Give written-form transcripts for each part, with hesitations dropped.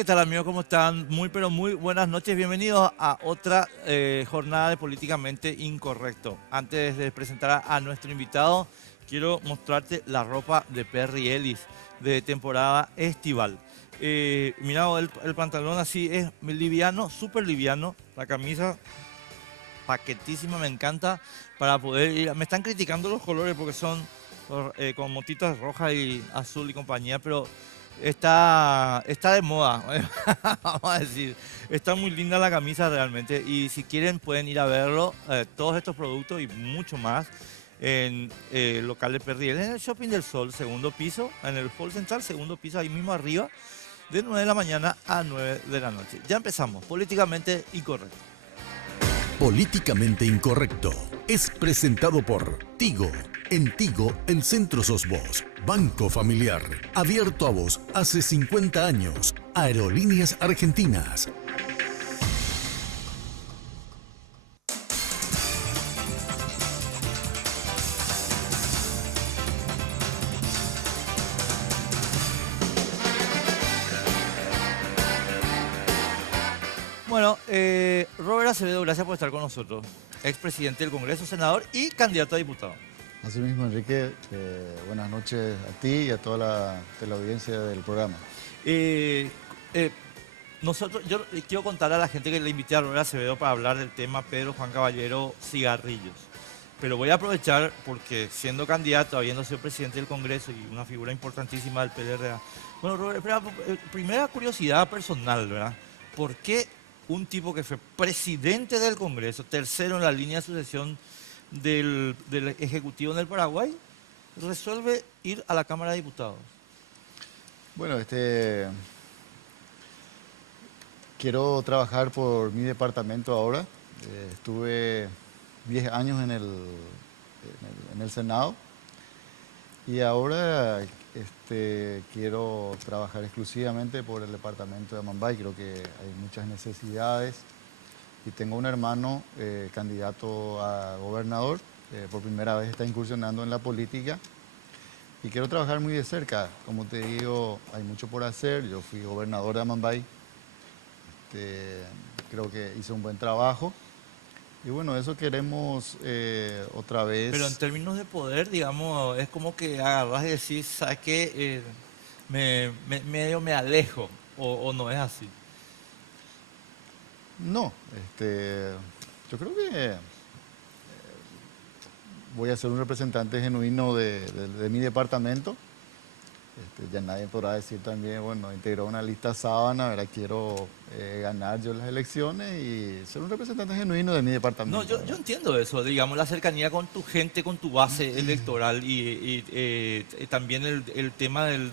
¿Qué tal amigos? ¿Cómo están? Muy pero muy buenas noches. Bienvenidos a otra jornada de Políticamente Incorrecto. Antes de presentar a nuestro invitado, quiero mostrarte la ropa de Perry Ellis de temporada estival. Mira, el pantalón así es liviano, súper liviano. La camisa paquetísima, me encanta para poder ir. Me están criticando los colores porque son con motitas rojas y azul y compañía, pero está de moda, vamos a decir. Está muy linda la camisa realmente y si quieren pueden ir a verlo, todos estos productos y mucho más en el local de Perriel, en el Shopping del Sol, segundo piso, en el Hall Central, segundo piso, ahí mismo arriba, de 9 de la mañana a 9 de la noche. Ya empezamos, políticamente incorrecto. Políticamente Incorrecto es presentado por Tigo. En Tigo, el centro sos vos. Banco Familiar. Abierto a vos hace 50 años. Aerolíneas Argentinas. Bueno, Robert Acevedo, gracias por estar con nosotros. Expresidente del Congreso, senador y candidato a diputado. Así mismo, Enrique, buenas noches a ti y a toda la teleaudiencia del programa. Eh, eh, yo le quiero contar a la gente que le invité a Robert Acevedo para hablar del tema Pedro Juan Caballero cigarrillos. Pero voy a aprovechar porque siendo candidato, habiendo sido presidente del Congreso y una figura importantísima del PLRA. Bueno, Robert, primera curiosidad personal, ¿verdad? ¿Por qué un tipo que fue presidente del Congreso, tercero en la línea de sucesión del Ejecutivo en el Paraguay, resuelve ir a la Cámara de Diputados? Bueno, quiero trabajar por mi departamento ahora. Estuve 10 años en el Senado y ahora quiero trabajar exclusivamente por el departamento de Amambay. Creo que hay muchas necesidades y tengo un hermano candidato a gobernador. Por primera vez está incursionando en la política y quiero trabajar muy de cerca. Como te digo, hay mucho por hacer. Yo fui gobernador de Amambay. Creo que hice un buen trabajo. Y bueno, eso queremos otra vez. Pero en términos de poder, digamos, es como que agarras y decís, ¿sabes qué? Medio me alejo, o no es así. No, yo creo que voy a ser un representante genuino de mi departamento. Ya nadie podrá decir también, bueno, integró una lista sábana, ¿verdad? Quiero ganar yo las elecciones y ser un representante genuino de mi departamento. No, yo entiendo eso, digamos, la cercanía con tu gente, con tu base electoral y también el tema del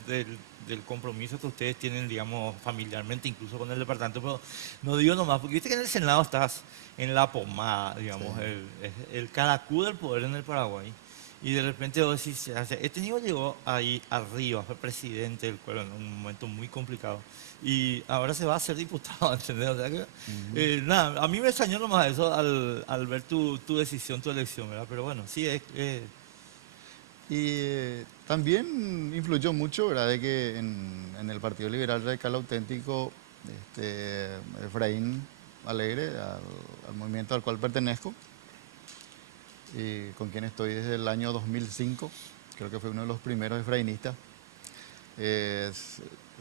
compromiso que ustedes tienen, digamos, familiarmente, incluso con el departamento, pero no digo nomás, porque viste que en el Senado estás en la pomada, digamos, Sí. el caracú del poder en el Paraguay. Y de repente vos decís, o sea, este niño llegó ahí arriba, fue presidente del pueblo en un momento muy complicado. Y ahora se va a ser diputado, ¿entendés? O sea que, nada, a mí me extrañó nomás eso al ver tu decisión, tu elección, ¿verdad? Pero bueno, sí, Y también influyó mucho, ¿verdad?, de que en el Partido Liberal Radical Auténtico, Efraín Alegre, al movimiento al cual pertenezco, y con quien estoy desde el año 2005, creo que fue uno de los primeros efrainistas,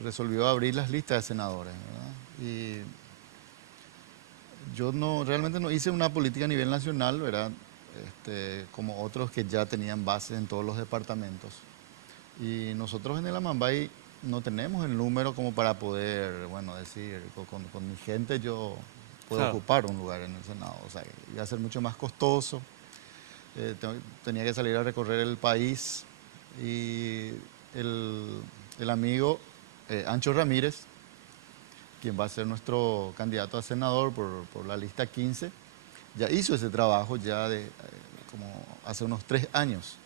resolvió abrir las listas de senadores, ¿verdad? Y yo realmente no hice una política a nivel nacional, ¿verdad? Como otros que ya tenían bases en todos los departamentos. Y nosotros en el Amambay no tenemos el número como para poder, bueno, decir, con mi gente yo puedo claro. ocupar un lugar en el Senado. O sea, iba a ser mucho más costoso. Tenía que salir a recorrer el país. Y el amigo Ancho Ramírez, quien va a ser nuestro candidato a senador por la lista 15, ya hizo ese trabajo ya como hace unos 3 años.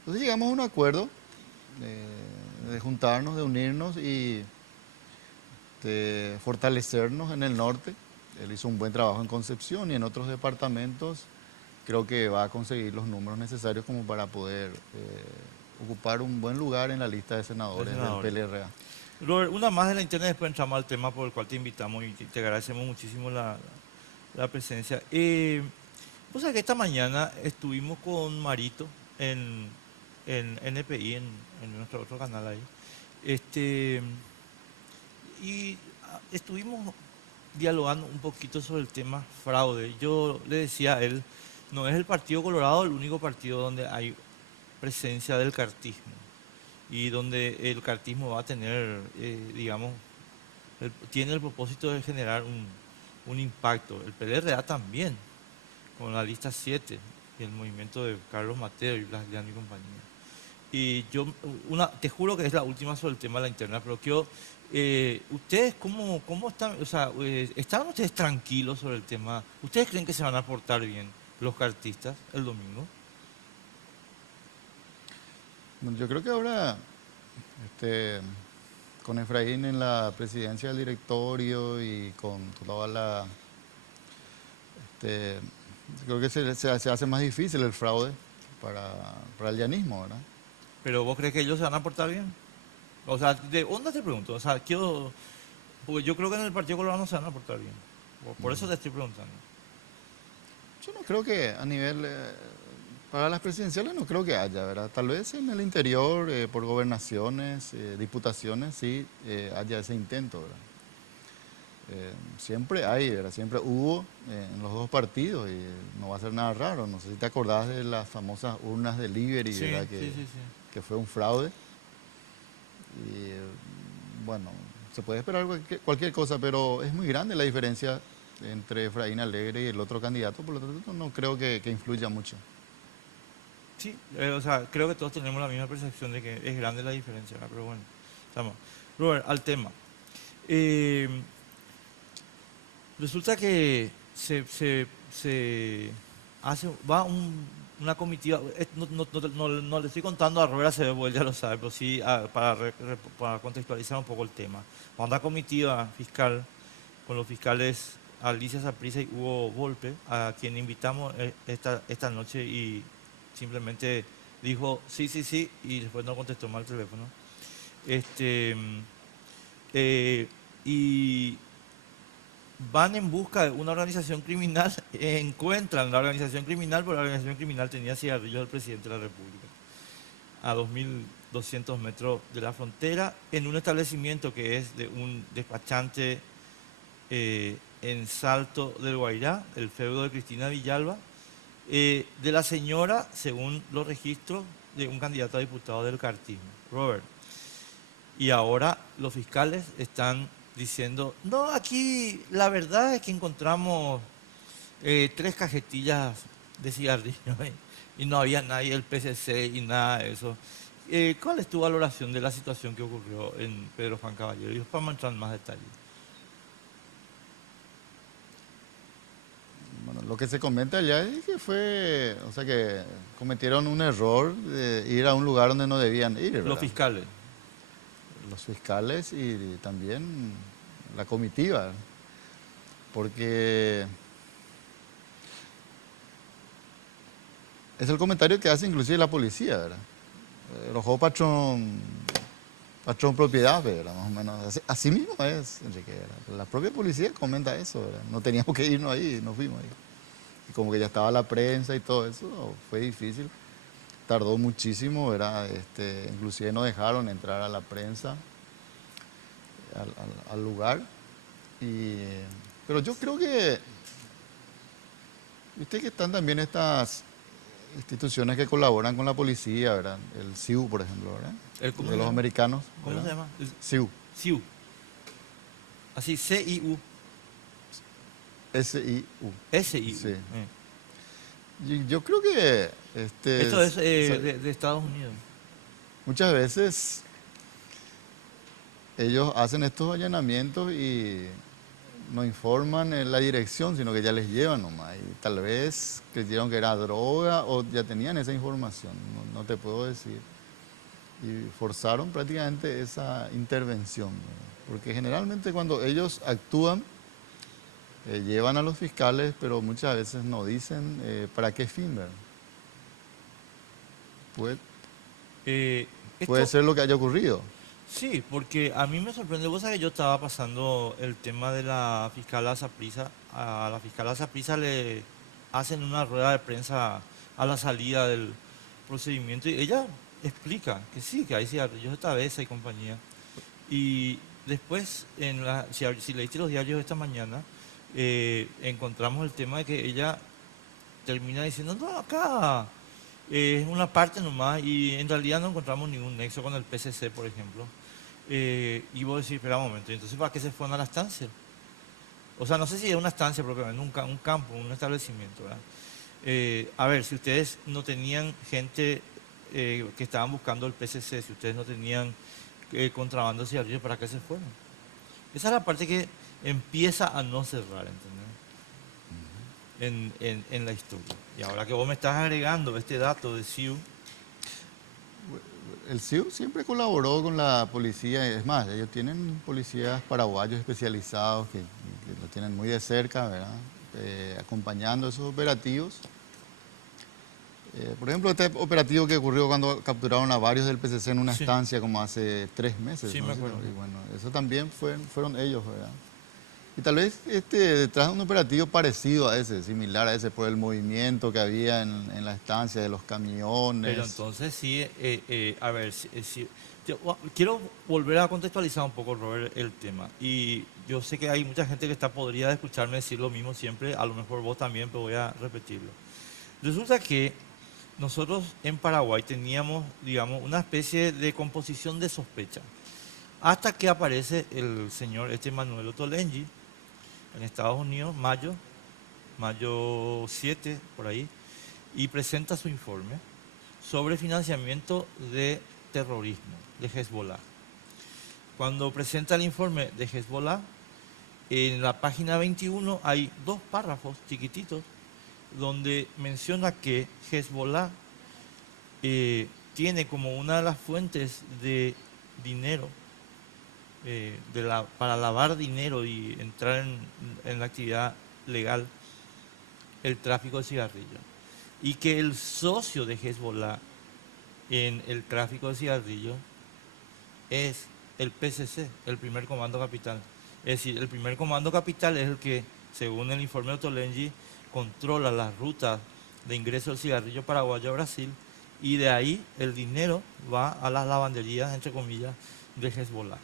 Entonces llegamos a un acuerdo de juntarnos, de unirnos y de fortalecernos en el norte. Él hizo un buen trabajo en Concepción y en otros departamentos. Creo que va a conseguir los números necesarios como para poder ocupar un buen lugar en la lista de senadores del PLRA. Robert, una más de la internet, después entramos al tema por el cual te invitamos y te agradecemos muchísimo la presencia. Vos sabés que esta mañana estuvimos con Marito en, en NPI, en nuestro otro canal ahí. Este, y estuvimos dialogando un poquito sobre el tema fraude. Yo le decía a él, no es el Partido Colorado el único partido donde hay presencia del cartismo y donde el cartismo va a tener, digamos, tiene el propósito de generar un impacto. El PLRA también, con la lista 7 y el movimiento de Carlos Mateo y Blas Llano y compañía. Y yo, te juro que es la última sobre el tema de la interna, pero quiero, ¿ustedes cómo están? O sea, ¿están ustedes tranquilos sobre el tema? ¿Ustedes creen que se van a portar bien los cartistas el domingo? Bueno, yo creo que ahora, con Efraín en la presidencia del directorio y con toda este, creo que se hace más difícil el fraude para el llanismo, ¿verdad? ¿Pero vos crees que ellos se van a portar bien? O sea, de onda te pregunto, o sea, porque yo creo que en el Partido Colorado no se van a portar bien. Por eso te estoy preguntando. Yo no creo que a nivel, para las presidenciales no creo que haya, ¿verdad? Tal vez en el interior, por gobernaciones, diputaciones, sí haya ese intento, ¿verdad? Siempre hay, ¿verdad? Siempre hubo en los dos partidos y no va a ser nada raro. No sé si te acordás de las famosas urnas de delivery, Sí, ¿verdad? sí, sí, sí. Que fue un fraude. Y bueno, se puede esperar cualquier cosa, pero es muy grande la diferencia entre Efraín Alegre y el otro candidato, por lo tanto no creo que influya mucho. Sí, o sea, creo que todos tenemos la misma percepción de que es grande la diferencia, ¿verdad? Pero bueno, estamos. Robert, al tema. Eh, Resulta que se hace, una comitiva, no le estoy contando a Robert Acevedo, él ya lo sabe, pero sí para contextualizar un poco el tema. Va una comitiva fiscal con los fiscales Alicia Saprissa y Hugo Volpe, a quien invitamos esta noche y simplemente dijo sí, sí, sí, y después no contestó mal el teléfono. Este, y van en busca de una organización criminal, encuentran la organización criminal, pero la organización criminal tenía cigarrillos del presidente de la República, a 2.200 metros de la frontera, en un establecimiento que es de un despachante en Salto del Guairá, el feudo de Cristina Villalba, de la señora, según los registros, de un candidato a diputado del cartismo, Robert. Y ahora los fiscales están diciendo, no, aquí la verdad es que encontramos 3 cajetillas de cigarrillos y no había nadie del PCC y nada de eso. ¿Cuál es tu valoración de la situación que ocurrió en Pedro Juan Caballero? Y después vamos a entrar en más detalles. Bueno, lo que se comenta allá es que fue, o sea que cometieron un error de ir a un lugar donde no debían ir, ¿verdad? Los fiscales. Los fiscales y también la comitiva, porque es el comentario que hace inclusive la policía, ¿verdad? Rojó patrón propiedad, ¿verdad? Más o menos. Así mismo es, Enrique, ¿verdad? La propia policía comenta eso, ¿verdad? No teníamos que irnos ahí, nos fuimos ahí. Y como que ya estaba la prensa y todo eso, fue difícil. Tardó muchísimo, ¿verdad? Inclusive no dejaron entrar a la prensa al lugar. Pero yo creo que, viste que están también estas instituciones que colaboran con la policía, ¿verdad? El CIU, por ejemplo, ¿verdad? De los americanos. ¿Cómo ¿verdad? se llama? CIU. CIU. Así, CIU. SIU. SIU. Sí. Yo creo que Esto es de Estados Unidos. muchas veces ellos hacen estos allanamientos y no informan en la dirección, sino que ya les llevan nomás. Y tal vez creyeron que era droga o ya tenían esa información, no te puedo decir. Y forzaron prácticamente esa intervención, ¿verdad? Porque generalmente cuando ellos actúan, llevan a los fiscales, pero muchas veces no dicen para qué fin, ¿verdad? Puede ser lo que haya ocurrido. Sí, porque a mí me sorprende, vos sabés que yo estaba pasando el tema de la fiscal Saprissa, a la fiscal Saprissa le hacen una rueda de prensa a la salida del procedimiento y ella explica que sí, que hay cigarrillos esta vez y compañía. Y después, si leíste los diarios esta mañana, encontramos el tema de que ella termina diciendo, no, acá es una parte nomás y en realidad no encontramos ningún nexo con el PCC, por ejemplo. Y vos decís, espera un momento, entonces ¿para qué se fueron a la estancia? O sea, no sé si es una estancia propiamente, un campo, un establecimiento, ¿verdad? A ver, si ustedes no tenían gente que estaban buscando el PCC, si ustedes no tenían contrabando de cigarrillos, ¿para qué se fueron? Esa es la parte que empieza a no cerrar, ¿entendés? En la historia. Y ahora que vos me estás agregando este dato de CIU, El CIU siempre colaboró con la policía, es más, ellos tienen policías paraguayos especializados que lo tienen muy de cerca, ¿verdad? Acompañando esos operativos. Por ejemplo, este operativo que ocurrió cuando capturaron a varios del PCC en una sí, estancia como hace 3 meses, sí ¿no? me acuerdo. Y bueno, eso también fueron ellos, ¿verdad? Y tal vez detrás de un operativo parecido a ese, similar a ese, por el movimiento que había en la estancia de los Pero camiones. entonces sí, a ver, quiero volver a contextualizar un poco, Robert, el tema. Y yo sé que hay mucha gente que está podrida de escucharme decir lo mismo siempre, a lo mejor vos también, pero voy a repetirlo. Resulta que nosotros en Paraguay teníamos, digamos, una especie de composición de sospecha, hasta que aparece el señor Manuel Ottolenghi en Estados Unidos, mayo 7, por ahí, y presenta su informe sobre financiamiento de terrorismo, de Hezbollah. Cuando presenta el informe de Hezbollah, en la página 21 hay dos párrafos chiquititos donde menciona que Hezbollah tiene como una de las fuentes de dinero para lavar dinero y entrar en la actividad legal el tráfico de cigarrillos. Y que el socio de Hezbollah en el tráfico de cigarrillos es el PCC, el primer comando capital. Es decir, el primer comando capital es el que, según el informe de Ottolenghi, controla las rutas de ingreso del cigarrillo paraguayo a Brasil y de ahí el dinero va a las lavanderías, entre comillas, de Hezbollah.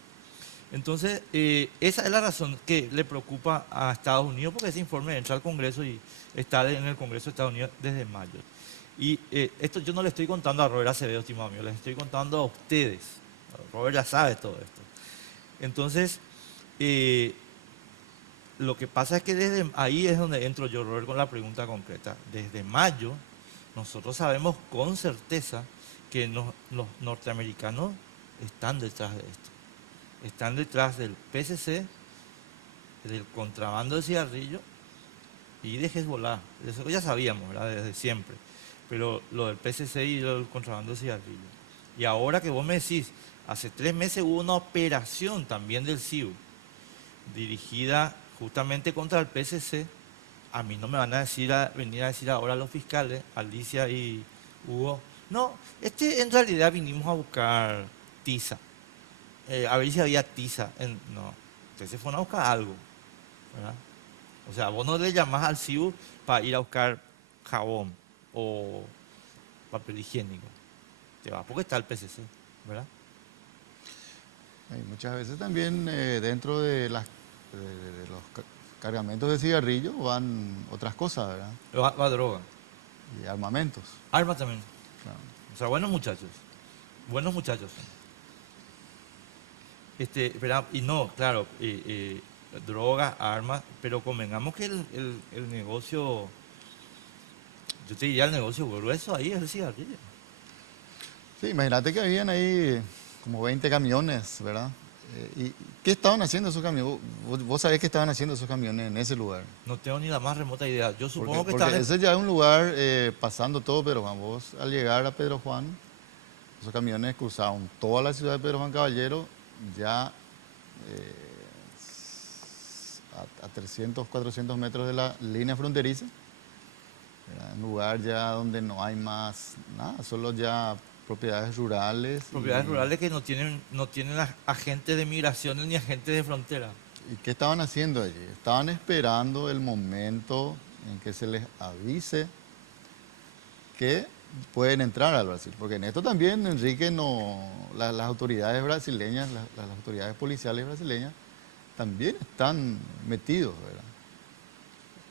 Entonces, esa es la razón que le preocupa a Estados Unidos, porque ese informe entra al Congreso y está en el Congreso de Estados Unidos desde mayo. Y esto yo no le estoy contando a Robert Acevedo, estimado mío, les estoy contando a ustedes. Robert ya sabe todo esto. Entonces, lo que pasa es que desde ahí es donde entro yo, Robert, con la pregunta concreta. Desde mayo, nosotros sabemos con certeza que los norteamericanos están detrás de esto. Están detrás del PCC, del contrabando de cigarrillos y de Hezbollah. Eso ya sabíamos, ¿verdad? Desde siempre. Pero lo del PCC y lo del contrabando de cigarrillos. Y ahora que vos me decís, hace 3 meses hubo una operación también del CIU, dirigida justamente contra el PCC. A mí no me van a venir a decir ahora los fiscales, Alicia y Hugo, no, en realidad vinimos a buscar tiza. A ver si había tiza. No, ustedes se fueron a buscar algo, ¿verdad? O sea, vos no le llamás al CIU para ir a buscar jabón o papel higiénico. Te vas porque está el PCC, ¿verdad? Y muchas veces también dentro de los cargamentos de cigarrillos van otras cosas, ¿verdad? Va droga. Y armamentos. Armas también. Claro. O sea, buenos muchachos. Buenos muchachos. ¿Verdad? Y no, claro, drogas, armas, pero convengamos que el negocio, yo te diría el negocio grueso ahí es el cigarrillo. Sí, imagínate que habían ahí como 20 camiones, ¿verdad? ¿Y qué estaban haciendo esos camiones? ¿Vos sabés qué estaban haciendo esos camiones en ese lugar? No tengo ni la más remota idea. Yo supongo que Porque están... ese ya es un lugar pasando todo Pedro Juan. Vos al llegar a Pedro Juan, esos camiones cruzaron toda la ciudad de Pedro Juan Caballero, ya a 300, 400 metros de la línea fronteriza. Un lugar ya donde no hay más nada, solo ya propiedades rurales. Propiedades rurales que no tienen agentes de migración ni agentes de frontera. ¿Y qué estaban haciendo allí? Estaban esperando el momento en que se les avise que pueden entrar al Brasil. Porque en esto también, Enrique, las autoridades brasileñas, las autoridades policiales brasileñas, también están metidos, ¿verdad?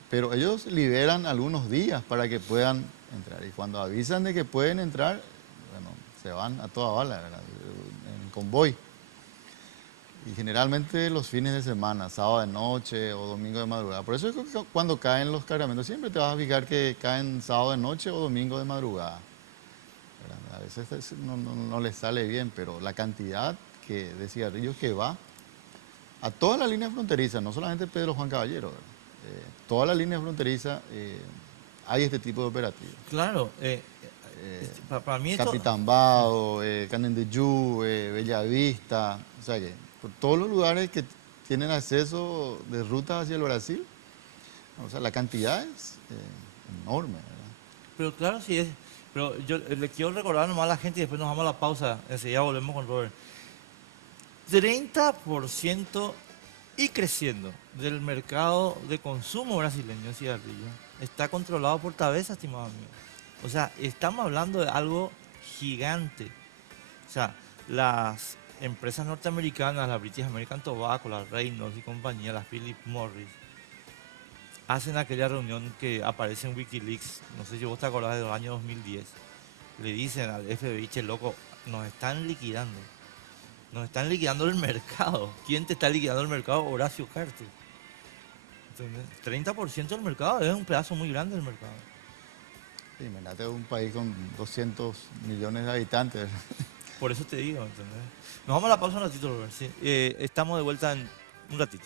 Pero ellos liberan algunos días para que puedan entrar. Y cuando avisan de que pueden entrar, bueno, se van a toda bala, ¿verdad? En convoy. Y generalmente los fines de semana, sábado de noche o domingo de madrugada. Por eso es que cuando caen los cargamentos, siempre te vas a fijar que caen sábado de noche o domingo de madrugada, ¿verdad? A veces no les sale bien, pero la cantidad de cigarrillos que va a toda la línea fronteriza, no solamente Pedro Juan Caballero, ¿verdad? Toda la línea fronteriza hay este tipo de operativos. Claro, para mí esto... Capitambao, Canendeyú, Bellavista, o sea que por todos los lugares que tienen acceso de rutas hacia el Brasil, o sea, la cantidad es enorme, ¿verdad? Pero claro, sí es. Pero yo le quiero recordar nomás a la gente y después nos vamos a la pausa. Enseguida volvemos con Robert. 30% y creciendo del mercado de consumo brasileño de cigarrillos está controlado por Tabesa, estimado amigo. O sea, estamos hablando de algo gigante. O sea, las empresas norteamericanas, la British American Tobacco, la Reynolds y compañía, la Philip Morris, hacen aquella reunión que aparece en Wikileaks, no sé si vos te acordás del año 2010, le dicen al FBI, che, loco, nos están liquidando el mercado. ¿Quién te está liquidando el mercado? Horacio Cartes. Entonces, 30% del mercado es un pedazo muy grande del mercado. Sí, imagínate un país con 200 millones de habitantes. Por eso te digo, ¿entendés? Nos vamos a la pausa un ratito, Robert. Sí. Estamos de vuelta en un ratito.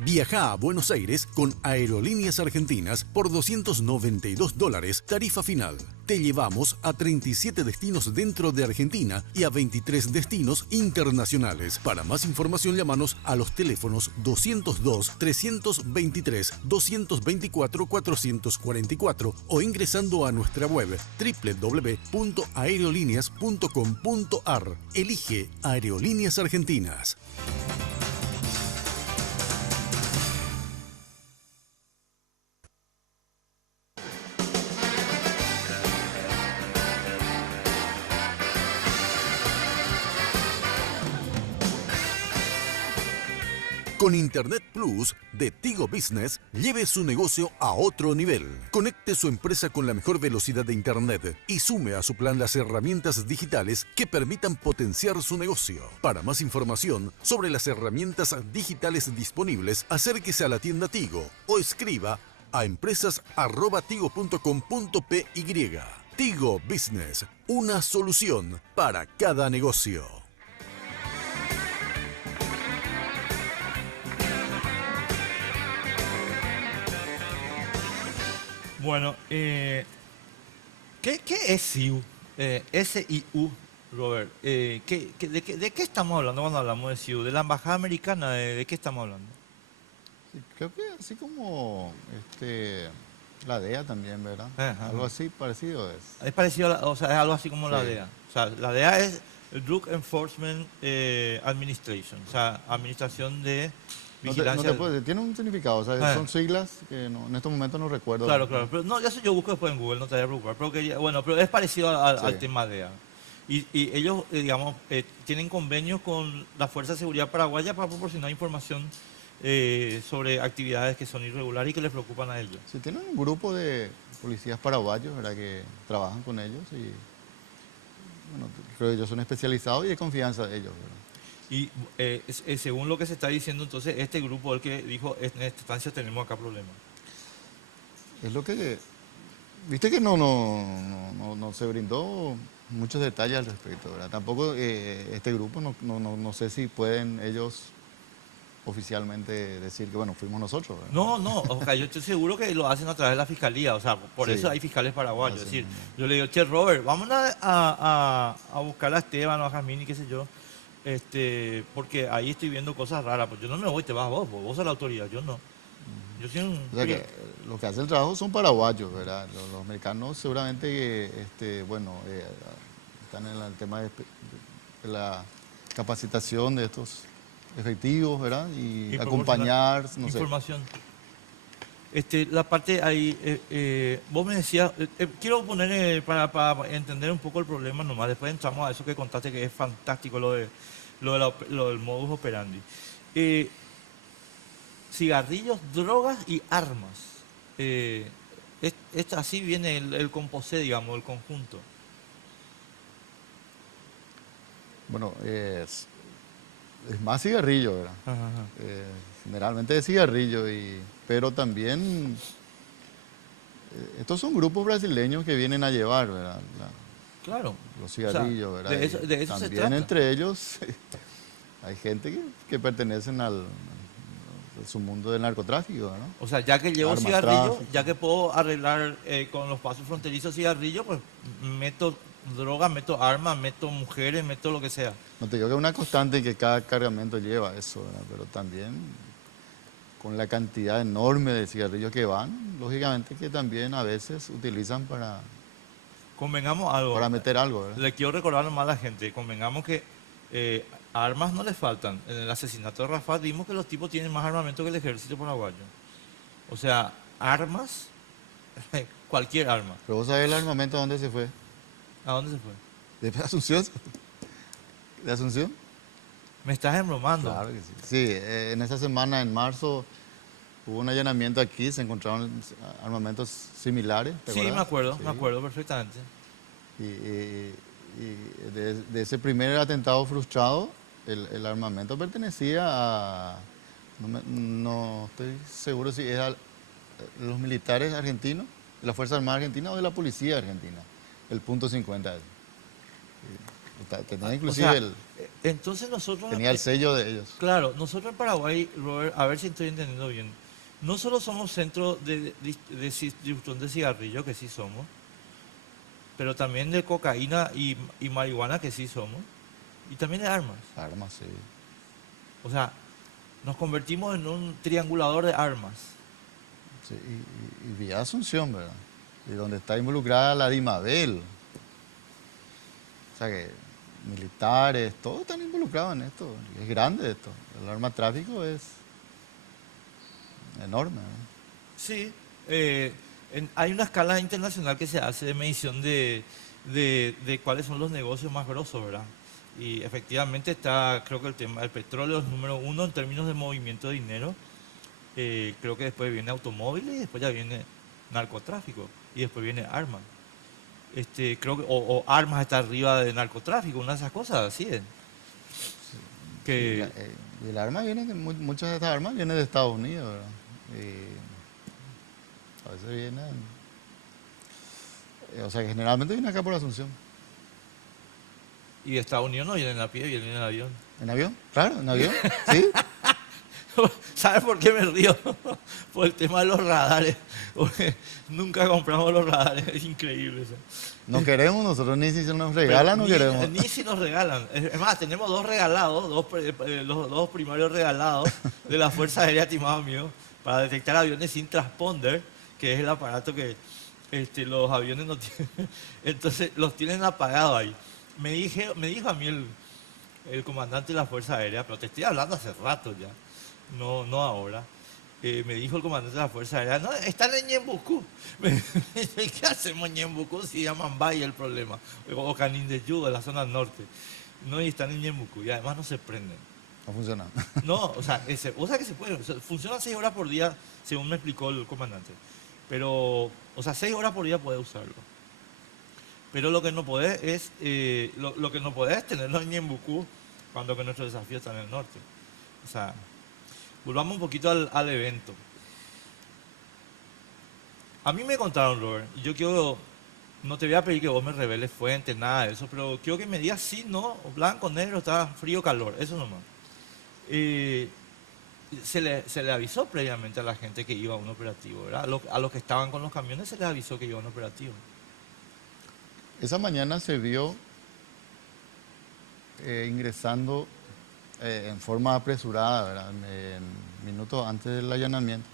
Viaja a Buenos Aires con Aerolíneas Argentinas por $292, tarifa final. Te llevamos a 37 destinos dentro de Argentina y a 23 destinos internacionales. Para más información, llámanos a los teléfonos 202-323-224-444 o ingresando a nuestra web www.aerolíneas.com.ar. Elige Aerolíneas Argentinas. Con Internet Plus de Tigo Business, lleve su negocio a otro nivel. Conecte su empresa con la mejor velocidad de Internet y sume a su plan las herramientas digitales que permitan potenciar su negocio. Para más información sobre las herramientas digitales disponibles, acérquese a la tienda Tigo o escriba a empresas@tigo.com.py. Tigo Business, una solución para cada negocio. Bueno, ¿qué es SIU? SIU, Robert. ¿De qué estamos hablando cuando hablamos de SIU? ¿De la Embajada Americana? ¿De qué estamos hablando? Sí, creo que así como la DEA también, ¿verdad? Ajá. Algo así parecido es. Es parecido, o sea, es algo así como la Sí. DEA. O sea, la DEA es el Drug Enforcement Administration, o sea, Administración de Vigilancia. Tiene un significado, o sea, son siglas que en estos momentos no recuerdo. Claro, claro. Pero no, ya sé, yo busco después en Google, no te voy a preocupar. Pero es parecido al Sí. tema DEA. Y ellos, digamos, tienen convenios con la Fuerza de Seguridad Paraguaya para proporcionar información sobre actividades que son irregulares y que les preocupan a ellos. Sí, tienen un grupo de policías paraguayos, ¿verdad?, que trabajan con ellos y bueno, creo que ellos son especializados y de confianza de ellos, ¿verdad? Y según lo que se está diciendo, entonces, este grupo, el que dijo, en esta instancia tenemos acá problemas. Es lo que, viste que no se brindó muchos detalles al respecto, ¿verdad? Tampoco este grupo, no sé si pueden ellos oficialmente decir que, bueno, fuimos nosotros, ¿verdad? No, o sea, yo estoy seguro que lo hacen a través de la fiscalía, o sea, por Sí. eso hay fiscales paraguayos. Así Es decir, mismo. yo le digo, che, Robert, vamos a buscar a Esteban o a Jamín y qué sé yo, porque ahí estoy viendo cosas raras, pues yo no me voy, te vas vos sos la autoridad, yo no. Yo soy un... O sea que los que hacen el trabajo son paraguayos, ¿verdad? Los americanos seguramente, bueno, están en el tema de la capacitación de estos efectivos, ¿verdad? Y acompañar, no sé. Información. La parte ahí, vos me decías, quiero poner para entender un poco el problema nomás, después entramos a eso que contaste que es fantástico, lo del modus operandi. Cigarrillos, drogas y armas. Así viene el composé, digamos, el conjunto. Bueno, es más cigarrillo, ¿verdad? Ajá, ajá. Generalmente de cigarrillo, pero también estos son grupos brasileños que vienen a llevar, ¿verdad? Claro. Los cigarrillos, O sea, ¿verdad? de eso se También trata. entre ellos hay gente que pertenecen a su mundo del narcotráfico, ¿no? O sea, ya que llevo Armas, cigarrillo, tráfico. ya que puedo arreglar con los pasos fronterizos cigarrillo, pues meto droga, meto armas, meto mujeres, meto lo que sea. No te digo que es una constante que cada cargamento lleva eso, ¿verdad? Pero también con la cantidad enorme de cigarrillos que van, lógicamente que también a veces utilizan Convengamos algo. para meter algo, ¿verdad? Le quiero recordar nomás a la gente, convengamos que armas no les faltan. En el asesinato de Rafah vimos que los tipos tienen más armamento que el ejército paraguayo. O sea, armas, cualquier arma. Pero vos sabés el armamento a dónde se fue. ¿A dónde se fue? ¿De Asunción? ¿De Asunción? Me estás embromando. Claro que sí. Sí, en esa semana, en marzo, hubo un allanamiento aquí, se encontraron armamentos similares. ¿Te Sí, acuerdas? me acuerdo perfectamente. Y de ese primer atentado frustrado, el armamento pertenecía a, no estoy seguro si es a los militares argentinos, de la Fuerza Armada Argentina o de la Policía Argentina, el punto 50. Tenía inclusive O sea, entonces nosotros... tenía el sello de ellos. Claro, nosotros en Paraguay, Robert, a ver si estoy entendiendo bien, no solo somos centro de distribución de cigarrillos, que sí somos, pero también de cocaína y marihuana, que sí somos, y también de armas. Armas, sí. O sea, nos convertimos en un triangulador de armas. Sí, y vía Asunción, ¿verdad? Y donde está involucrada la DIMABEL. O sea que militares, todos están involucrados en esto. Es grande esto. El arma tráfico es enorme, ¿no? Sí, hay una escala internacional que se hace de medición de cuáles son los negocios más grosos, ¿verdad? Y efectivamente está, creo que el tema del petróleo es número uno en términos de movimiento de dinero. Creo que después viene automóviles y después ya viene narcotráfico y después viene armas. Creo que, o armas está arriba de narcotráfico, una de esas cosas, así es. Que, Y el arma viene, muchas de estas armas vienen de Estados Unidos, ¿verdad? Y a veces vienen, o sea que generalmente viene acá por Asunción. y de Estados Unidos no vienen a pie, vienen en avión. ¿En avión? Claro, en avión, sí. ¿Sabes por qué me río? Por el tema de los radares. Porque nunca compramos los radares, es increíble eso. No queremos nosotros, ni si se nos regalan, no queremos. Ni si nos regalan. Es más, tenemos dos regalados, los dos primarios regalados de la Fuerza Aérea, estimado mío, para detectar aviones sin transponder, que es el aparato que los aviones no tienen. Entonces, los tienen apagados ahí. Me dijo a mí el comandante de la Fuerza Aérea, pero te estoy hablando hace rato ya, no ahora. Me dijo el comandante de la Fuerza Aérea, no, están en Ñembucú. Me dice, ¿qué hacemos en Ñembucú si llaman Valle el problema? O Canindeyú, de la zona norte. No, y están en Ñembucú y además no se prenden. No funciona. No, o sea, que se puede, o sea, funciona 6 horas por día, según me explicó el comandante. Pero, o sea, 6 horas por día puede usarlo. Pero lo que no podés es, lo que no podés es tenerlo en Ñembucú cuando que nuestro desafío está en el norte. O sea, volvamos un poquito al evento. A mí me contaron, Robert, y yo quiero, no te voy a pedir que vos me reveles fuentes, nada de eso, pero quiero que me digas sí, no, blanco, negro, está frío, calor, eso nomás. Se le avisó previamente a la gente que iba a un operativo, ¿verdad? A los que estaban con los camiones se les avisó que iba a un operativo. Esa mañana se vio ingresando en forma apresurada, ¿verdad? Minutos antes del allanamiento,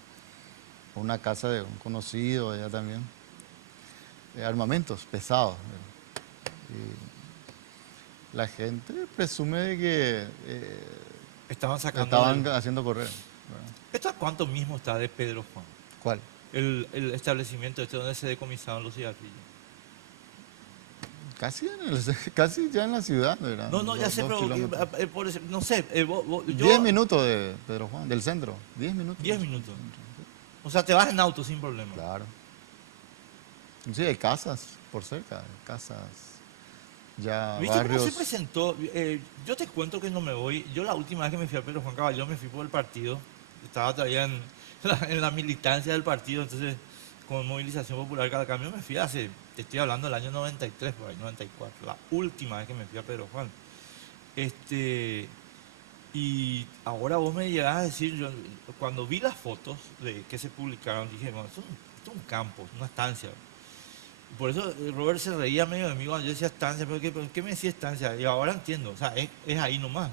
una casa de un conocido allá también. Armamentos pesados. Y la gente presume de que Estaban sacando... estaban haciendo correr. ¿Verdad? ¿Esto a cuánto mismo está de Pedro Juan? ¿Cuál? El establecimiento este donde se decomisaban los cigarrillos. Casi ya en la ciudad, ¿verdad? No, ya sé, pero no sé, yo... 10 minutos de Pedro Juan, del centro. 10 minutos. 10 minutos. O sea, te vas en auto sin problema. Claro. Sí, hay casas por cerca, casas, ya ¿Viste barrios. cómo se presentó? Yo te cuento que no me voy. Yo la última vez que me fui a Pedro Juan Caballero me fui por el partido. Estaba todavía en la militancia del partido, entonces con Movilización Popular Cada Cambio me fui hace, te estoy hablando del año 93, por ahí, 94, la última vez que me fui a Pedro Juan. Y ahora vos me llegás a decir, yo, cuando vi las fotos que se publicaron, dije, bueno, esto es un campo, una estancia. Por eso Robert se reía medio de mí cuando yo decía estancia, pero ¿qué me decía estancia? Y ahora entiendo, o sea, es ahí nomás,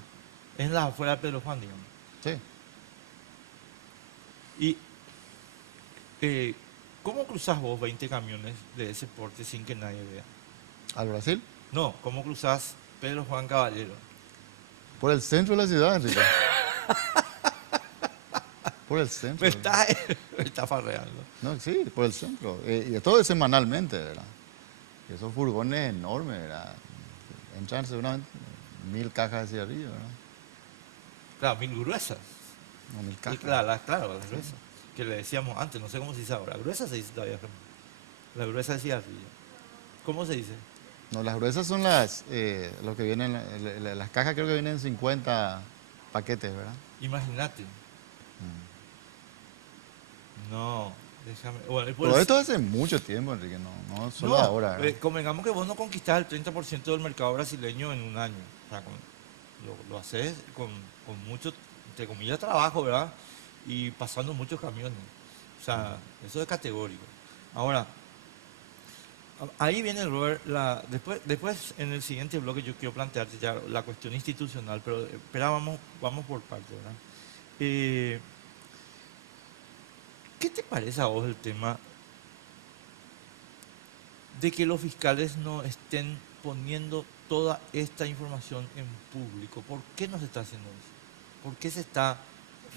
es en las afueras de Pedro Juan, digamos. Sí. Y, ¿cómo cruzás vos 20 camiones de ese porte sin que nadie vea? ¿Al Brasil? No, ¿cómo cruzás Pedro Juan Caballero? Por el centro de la ciudad, Enrique. Por el centro. Me está farreando. No, sí, por el centro. Y todo es semanalmente, ¿verdad? Y esos furgones enormes, ¿verdad? Entran seguramente 1000 cajas de cigarrillos, ¿verdad? Claro, 1000 gruesas. No, 1000 Y cajas. claro, las gruesas. Que le decíamos antes, no sé cómo se dice ahora. Gruesa se dice todavía. La gruesa de cigarrillo. ¿Cómo se dice? No, las gruesas son lo que vienen, las cajas creo que vienen 50 paquetes, ¿verdad? Imagínate. No, déjame. Bueno, Pero esto hace mucho tiempo, Enrique, no solo ahora, ¿verdad? Convengamos que vos no conquistás el 30% del mercado brasileño en un año. O sea, lo haces con mucho, entre comillas, trabajo, ¿verdad? Y pasando muchos camiones. O sea, eso es categórico. Ahora, ahí viene, Robert, después en el siguiente bloque yo quiero plantearte ya la cuestión institucional, pero espera, vamos por partes, ¿verdad? ¿Qué te parece a vos el tema de que los fiscales no estén poniendo toda esta información en público? ¿Por qué no se está haciendo eso? ¿Por qué se está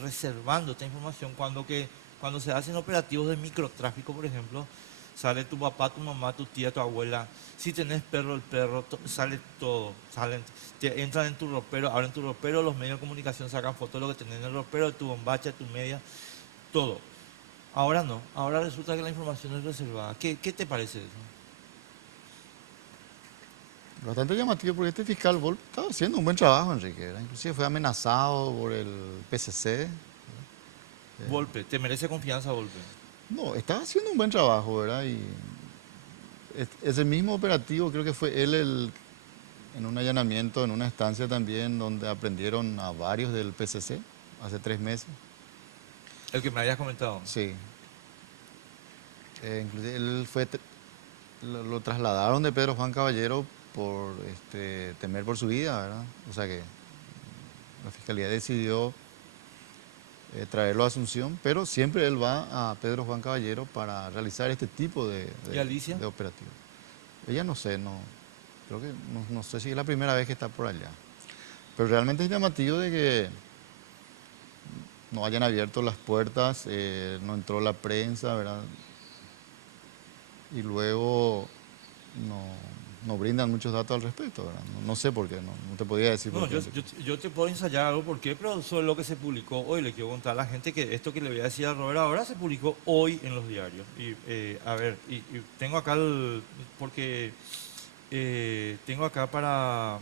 reservando esta información cuando se hacen operativos de microtráfico, por ejemplo, sale tu papá, tu mamá, tu tía, tu abuela, si tenés perro, el perro, sale todo, entran en tu ropero, abren tu ropero, los medios de comunicación sacan fotos de lo que tenés en el ropero, de tu bombacha, de tu media, todo. Ahora no, ahora resulta que la información es reservada. ¿Qué te parece eso? Bastante llamativo porque este fiscal Volpe estaba haciendo un buen trabajo, Enrique, ¿verdad? Inclusive fue amenazado por el PCC. Volpe, ¿te merece confianza, Volpe? No, estaba haciendo un buen trabajo, ¿verdad? Y ese mismo operativo creo que fue él en un allanamiento, en una estancia también, donde aprendieron a varios del PCC hace 3 meses. El que me habías comentado. Sí. Inclusive él lo trasladaron de Pedro Juan Caballero por temer por su vida, ¿verdad? O sea que la fiscalía decidió traerlo a Asunción, pero siempre él va a Pedro Juan Caballero para realizar este tipo de operativos. Ella no sé, creo que no sé si es la primera vez que está por allá. Pero realmente es llamativo de que no hayan abierto las puertas, no entró la prensa, ¿verdad? Y luego no brindan muchos datos al respecto, ¿verdad? No sé por qué, no te podía decir por qué. Yo te puedo ensayar algo por qué, pero sobre lo que se publicó hoy, le quiero contar a la gente que esto que le voy a decir a Robert ahora se publicó hoy en los diarios. Y a ver, y tengo acá porque tengo acá para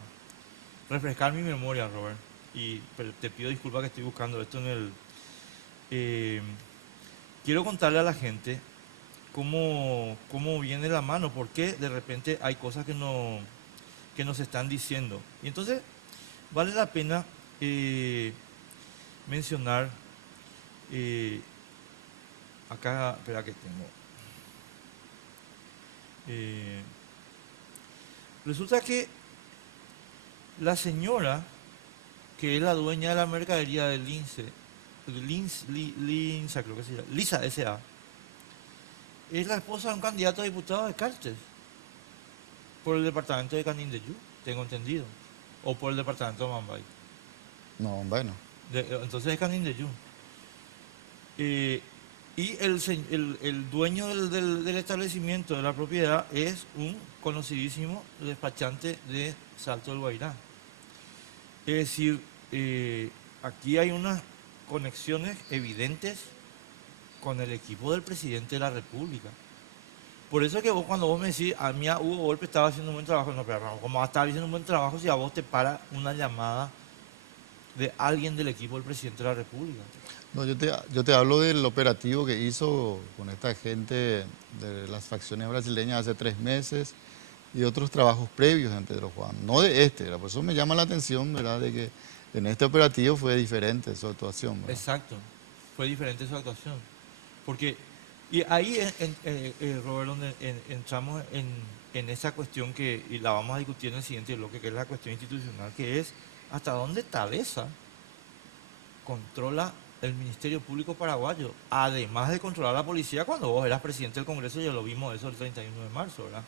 refrescar mi memoria, Robert. Pero te pido disculpas que estoy buscando esto en el... quiero contarle a la gente cómo viene la mano, porque de repente hay cosas que nos están diciendo. Y entonces vale la pena mencionar, acá, espera que tengo. Resulta que la señora, que es la dueña de la mercadería de Lince, Linsa creo que se llama, Lisa S.A., es la esposa de un candidato a diputado de Cartes, por el departamento de Canindeyú, tengo entendido, o por el departamento de Mambay. No, bueno. Entonces es Canindeyú. Y el dueño del establecimiento, de la propiedad, es un conocidísimo despachante de Salto del Guairá. Es decir, aquí hay unas conexiones evidentes con el equipo del presidente de la República. Por eso es que vos, cuando vos me decís, a mí a Hugo Volpe estaba haciendo un buen trabajo, no, pero ¿cómo va a estar haciendo un buen trabajo si a vos te para una llamada de alguien del equipo del presidente de la República? No, yo te hablo del operativo que hizo con esta gente de las facciones brasileñas hace 3 meses y otros trabajos previos de Pedro Juan, no de este, ¿verdad? Por eso me llama la atención, ¿verdad?, de que en este operativo fue diferente su actuación, ¿verdad? Exacto, fue diferente su actuación. Porque, y ahí, Robert, donde entramos en esa cuestión que, y la vamos a discutir en el siguiente bloque, que es la cuestión institucional, que es hasta dónde Tabesa controla el Ministerio Público paraguayo, además de controlar la policía. Cuando vos eras presidente del Congreso, ya lo vimos eso el 31 de marzo, ¿verdad?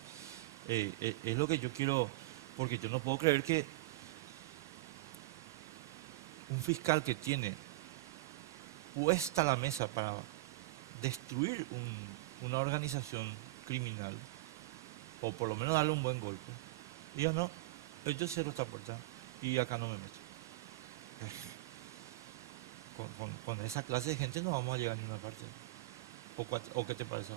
Es lo que yo quiero, porque yo no puedo creer que un fiscal que tiene puesta la mesa para destruir una organización criminal, o por lo menos darle un buen golpe, diga, no, yo cierro esta puerta y acá no me meto. Con esa clase de gente no vamos a llegar a ninguna parte. ¿O qué te parece?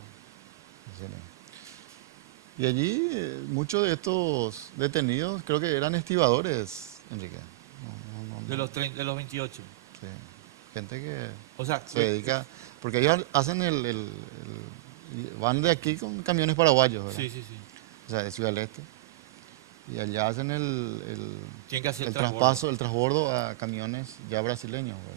Y allí muchos de estos detenidos creo que eran estibadores, Enrique. De los 28. Sí. Gente que O sea, se dedica, porque ellos hacen van de aquí con camiones paraguayos, ¿verdad? sí, sí, sí. O sea, de Ciudad del Este. Y allá hacen Tienen que hacer el transbordo. traspaso, el transbordo a camiones ya brasileños, ¿verdad?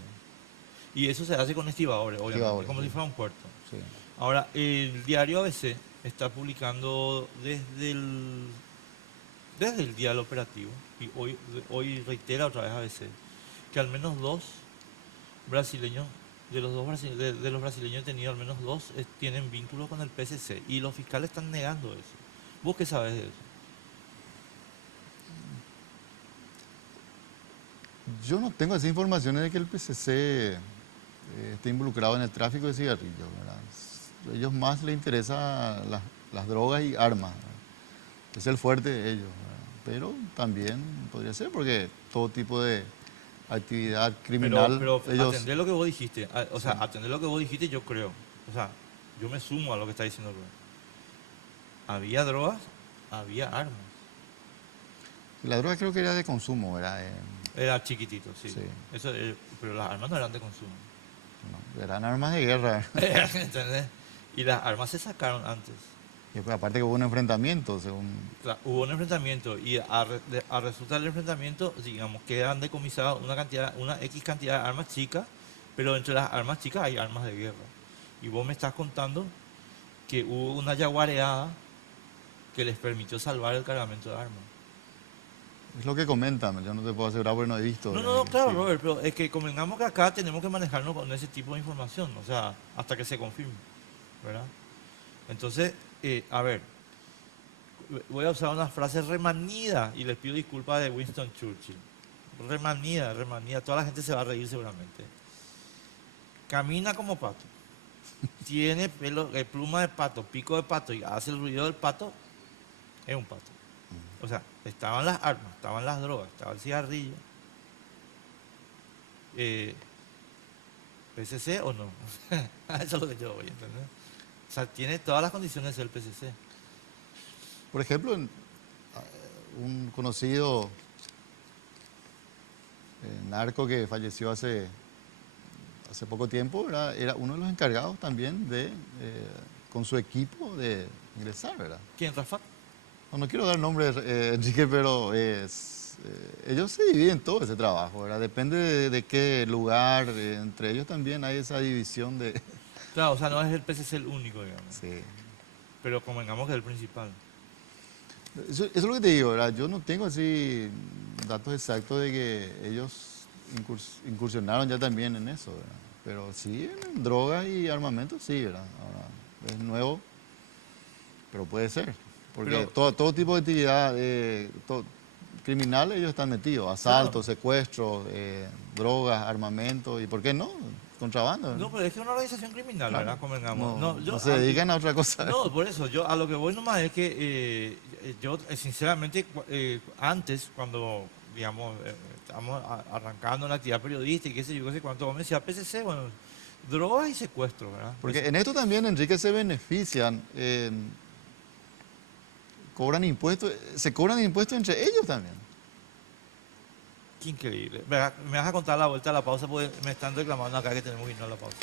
Y eso se hace con estibadores, obviamente, Estibadores, como sí. si fuera un puerto. Sí. Ahora, el diario ABC está publicando desde el día del operativo, y hoy reitera otra vez ABC, que al menos dos brasileños, de los brasileños detenidos, al menos dos tienen vínculos con el PSC, y los fiscales están negando eso. ¿Vos qué sabes de eso? Yo no tengo esas informaciones de que el PCC esté involucrado en el tráfico de cigarrillos, ¿verdad? A ellos más les interesan las drogas y armas, ¿verdad? Es el fuerte de ellos, ¿verdad? Pero también podría ser porque todo tipo de actividad criminal, Pero ellos... atender lo que vos dijiste, atender lo que vos dijiste, yo creo. O sea, yo me sumo a lo que está diciendo Rubén. Había drogas, había armas. La droga creo que era de consumo, ¿verdad? Era chiquitito, sí. Sí. Eso, pero las armas no eran de consumo. No, eran armas de guerra. ¿Entendés? Y las armas se sacaron antes. Y pues, aparte que hubo un enfrentamiento, según... Hubo un enfrentamiento y a resulta del enfrentamiento, digamos, quedan decomisadas una X cantidad de armas chicas, pero entre las armas chicas hay armas de guerra. Y vos me estás contando que hubo una yaguareada que les permitió salvar el cargamento de armas. Es lo que comentan, yo no te puedo asegurar porque no he visto. No, claro, Sí. Robert, pero es que convengamos que acá tenemos que manejarnos con ese tipo de información, o sea, hasta que se confirme, ¿verdad? Entonces, a ver, voy a usar una frase remanida y les pido disculpas de Winston Churchill. Remanida, toda la gente se va a reír seguramente. Camina como pato, tiene pluma de pato, pico de pato y hace el ruido del pato, es un pato. O sea, estaban las armas, estaban las drogas, estaba el cigarrillo. ¿PCC o no? Eso es lo que yo voy a entender. O sea, tiene todas las condiciones del PCC. Por ejemplo, un conocido narco que falleció hace poco tiempo, ¿verdad? Era uno de los encargados también de, con su equipo, de ingresar, ¿verdad? ¿Quién, Rafa? No quiero dar nombres, Enrique, pero ellos se dividen todo ese trabajo, ¿verdad? Depende de qué lugar, entre ellos también hay esa división de... Claro, o sea, no es el PCC el único, digamos. Sí. Pero convengamos que es el principal. Eso es lo que te digo, ¿verdad? Yo no tengo así datos exactos de que ellos incursionaron ya también en eso, ¿verdad? Pero sí, en drogas y armamento sí, ¿verdad? Ahora, es nuevo pero puede ser. Porque Pero- todo tipo de actividad criminal ellos están metidos. Asaltos, secuestros, drogas, armamento y ¿por qué no? Contrabando. No, pero es que es una organización criminal, Claro. ¿verdad? Convengamos. No, yo- no se dedican a otra cosa. No, por eso, yo a lo que voy nomás es que yo sinceramente antes, cuando, digamos, estamos arrancando la actividad periodística y qué sé cuánto, vos me decía PCC, bueno, drogas y secuestros, ¿verdad? Porque en esto también, Enrique, se benefician, cobran impuestos, se cobran impuestos entre ellos también. Qué increíble. Me vas a contar la vuelta a la pausa porque me están reclamando acá que tenemos que irnos a la pausa.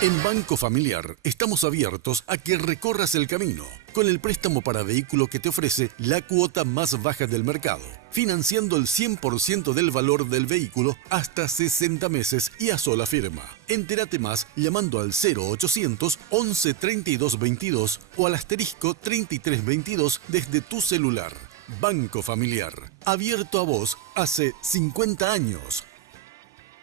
En Banco Familiar estamos abiertos a que recorras el camino con el préstamo para vehículo que te ofrece la cuota más baja del mercado, financiando el 100% del valor del vehículo hasta 60 meses y a sola firma. Entérate más llamando al 0800 11 32 22 o al asterisco 33 22 desde tu celular. Banco Familiar, abierto a vos hace 50 años.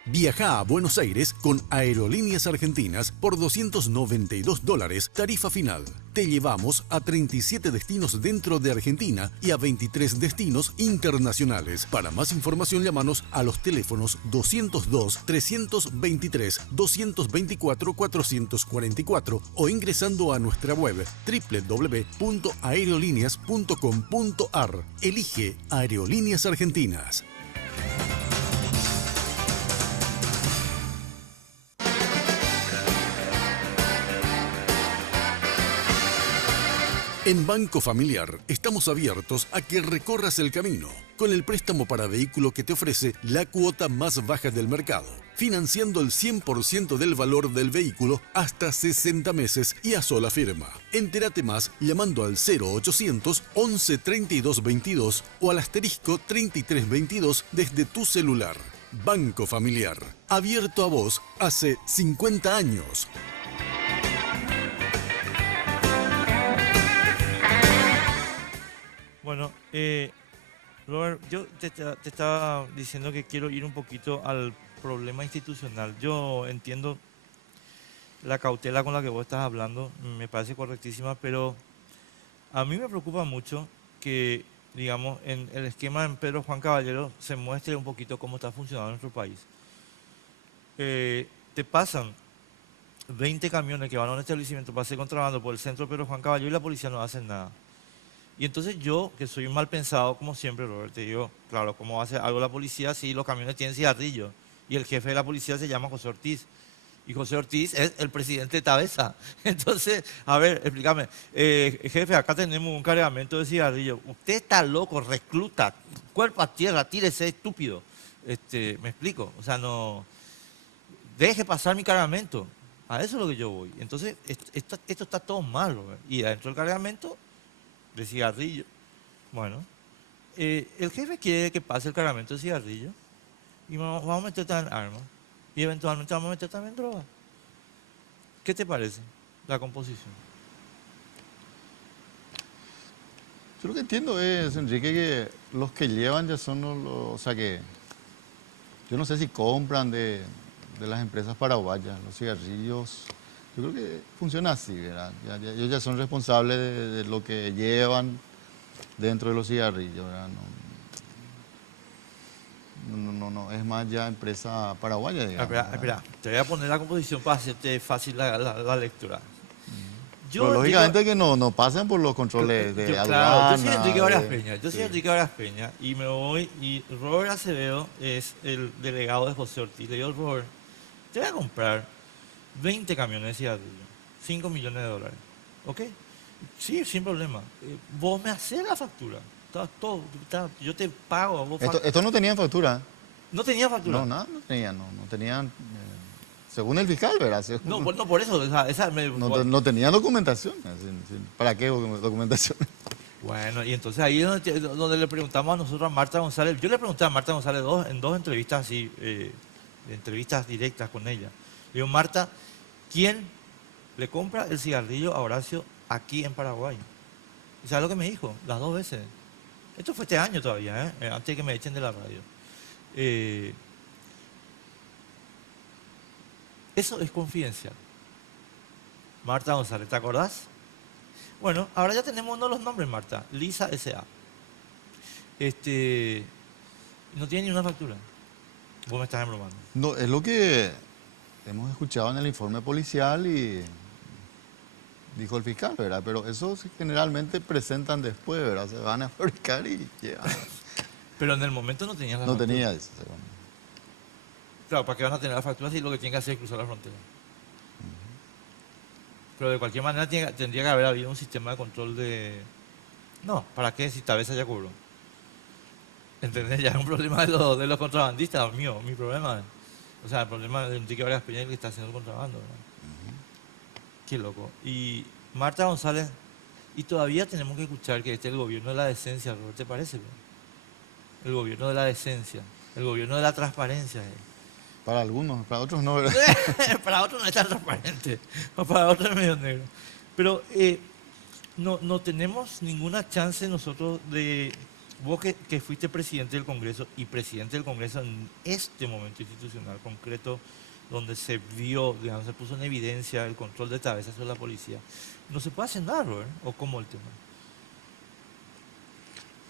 Viaja a Buenos Aires con Aerolíneas Argentinas por $292, tarifa final. Te llevamos a 37 destinos dentro de Argentina y a 23 destinos internacionales. Para más información, llámanos a los teléfonos 202-323-224-444 o ingresando a nuestra web www.aerolíneas.com.ar. Elige Aerolíneas Argentinas. En Banco Familiar estamos abiertos a que recorras el camino con el préstamo para vehículo que te ofrece la cuota más baja del mercado, financiando el 100% del valor del vehículo hasta 60 meses y a sola firma. Entérate más llamando al 0800 11 32 22 o al asterisco 33 22 desde tu celular. Banco Familiar, abierto a vos hace 50 años. Bueno, Robert, yo te estaba diciendo que quiero ir un poquito al problema institucional. Yo entiendo la cautela con la que vos estás hablando, me parece correctísima, pero a mí me preocupa mucho que, digamos, en el esquema de Pedro Juan Caballero se muestre un poquito cómo está funcionando nuestro país. Te pasan 20 camiones que van a un establecimiento para hacer contrabando por el centro de Pedro Juan Caballero y la policía no hace nada. Y entonces yo, que soy un mal pensado, como siempre, Robert, te digo, claro, ¿cómo va a hacer algo la policía si los camiones tienen cigarrillos? Y el jefe de la policía se llama José Ortiz. Y José Ortiz es el presidente de Tabesa. Entonces, a ver, explícame. Jefe, acá tenemos un cargamento de cigarrillos. Usted está loco, recluta, cuerpo a tierra, tírese, estúpido. ¿Me explico? O sea, no... Deje pasar mi cargamento. A eso es lo que yo voy. Entonces, esto está todo mal, Robert. Y adentro del cargamento... de cigarrillo. Bueno, el jefe quiere que pase el cargamento de cigarrillo y vamos a meter también armas y eventualmente vamos a meter también droga. ¿Qué te parece la composición? Yo lo que entiendo es, Enrique, que los que llevan ya son o sea que, yo no sé si compran de las empresas paraguayas, los cigarrillos. Yo creo que funciona así, ¿verdad? Ellos ya son responsables de lo que llevan dentro de los cigarrillos, ¿verdad? No, es más ya empresa paraguaya, digamos. Espera, te voy a poner la composición para hacerte fácil la lectura. Pero lógicamente que no pasen por los controles de aduana. Claro, yo soy Enrique Varas de- Peña, yo soy sí. Enrique Varas Peña y me voy, y Robert Acevedo es el delegado de José Ortiz. Le digo, Robert, te voy a comprar 20 camiones de cigarrillo, 5 millones de dólares, ¿ok? Sí, sin problema. Vos me haces la factura, yo te pago. Esto no tenían factura. No tenía factura. No, nada, no tenían, según el fiscal, ¿verdad? No, por eso, No tenían documentación. ¿Para qué documentación? Bueno, y entonces ahí es donde le preguntamos a nosotros a Marta González. Yo le pregunté a Marta González en dos entrevistas así, entrevistas directas con ella. Le digo, Marta, ¿quién le compra el cigarrillo a Horacio aquí en Paraguay? ¿Y sabes lo que me dijo? Las dos veces. Esto fue este año todavía, antes de que me echen de la radio. Eso es confidencial. Marta González, ¿te acordás? Bueno, ahora ya tenemos uno de los nombres, Marta. Lisa S.A. No tiene ni una factura. Vos me estás embromando. No, es lo que hemos escuchado en el informe policial y dijo el fiscal, ¿verdad? Pero eso generalmente presentan después, ¿verdad? Se van a fabricar y llevan. Pero en el momento no tenías la No factura. tenía eso. Claro, ¿para qué van a tener la factura si lo que tienen que hacer es cruzar la frontera? Pero de cualquier manera tendría que haber habido un sistema de control de... No, ¿para qué? Si tal vez ya cobró. ¿Entendés? Ya es un problema de los contrabandistas, mío, mi problema. O sea, el problema de Enrique Vargas Peña que está haciendo el contrabando, ¿verdad? Qué loco. Y Marta González, y todavía tenemos que escuchar que este es el gobierno de la decencia, Robert, ¿te parece? Bro? El gobierno de la decencia, el gobierno de la transparencia. Para algunos, para otros no, ¿verdad? Para otros no es tan transparente, o para otros es medio negro. Pero no tenemos ninguna chance nosotros de... Vos que fuiste presidente del Congreso y presidente del Congreso en este momento institucional concreto, donde se vio, digamos, se puso en evidencia el control de cabeza sobre la policía, no se puede hacer nada, Robert, ¿o cómo el tema?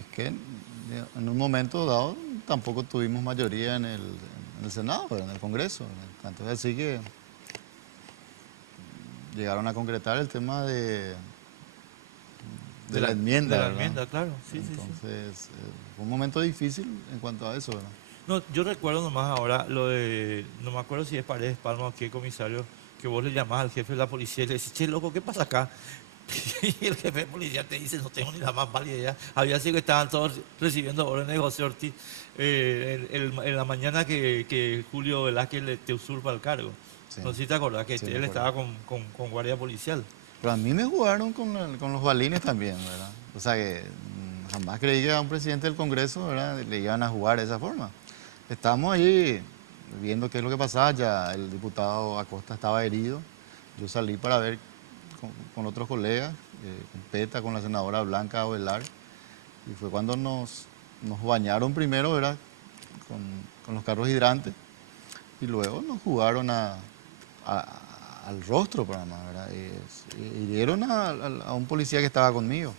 Es que en un momento dado tampoco tuvimos mayoría en el Senado, ¿verdad? En el Congreso. Tanto es así que llegaron a concretar el tema de la enmienda. De la ¿verdad? enmienda, claro, sí, sí, sí. Entonces, fue un momento difícil en cuanto a eso, ¿verdad? No, yo recuerdo nomás ahora lo de, no me acuerdo si es Paredes Palma o qué comisario, que vos le llamás al jefe de la policía y le decís, che, loco, ¿qué pasa acá? Y el jefe de policía te dice, no tengo ni la más válida idea. Había sido que estaban todos recibiendo órdenes de José Ortiz en la mañana que Julio Velázquez te usurpa el cargo. Sí. No sé si te acordás que Sí, él me acuerdo. estaba con guardia policial. Pero a mí me jugaron con los balines también, ¿verdad? O sea que jamás creí que a un presidente del Congreso, ¿verdad?, le iban a jugar de esa forma. Estábamos ahí viendo qué es lo que pasaba, ya el diputado Acosta estaba herido. Yo salí para ver con otros colegas, con PETA, con la senadora Blanca Ovelar, y fue cuando nos bañaron primero, ¿verdad?, con los carros hidrantes, y luego nos jugaron al rostro, para más, ¿verdad? Y hirieron a un policía que estaba conmigo.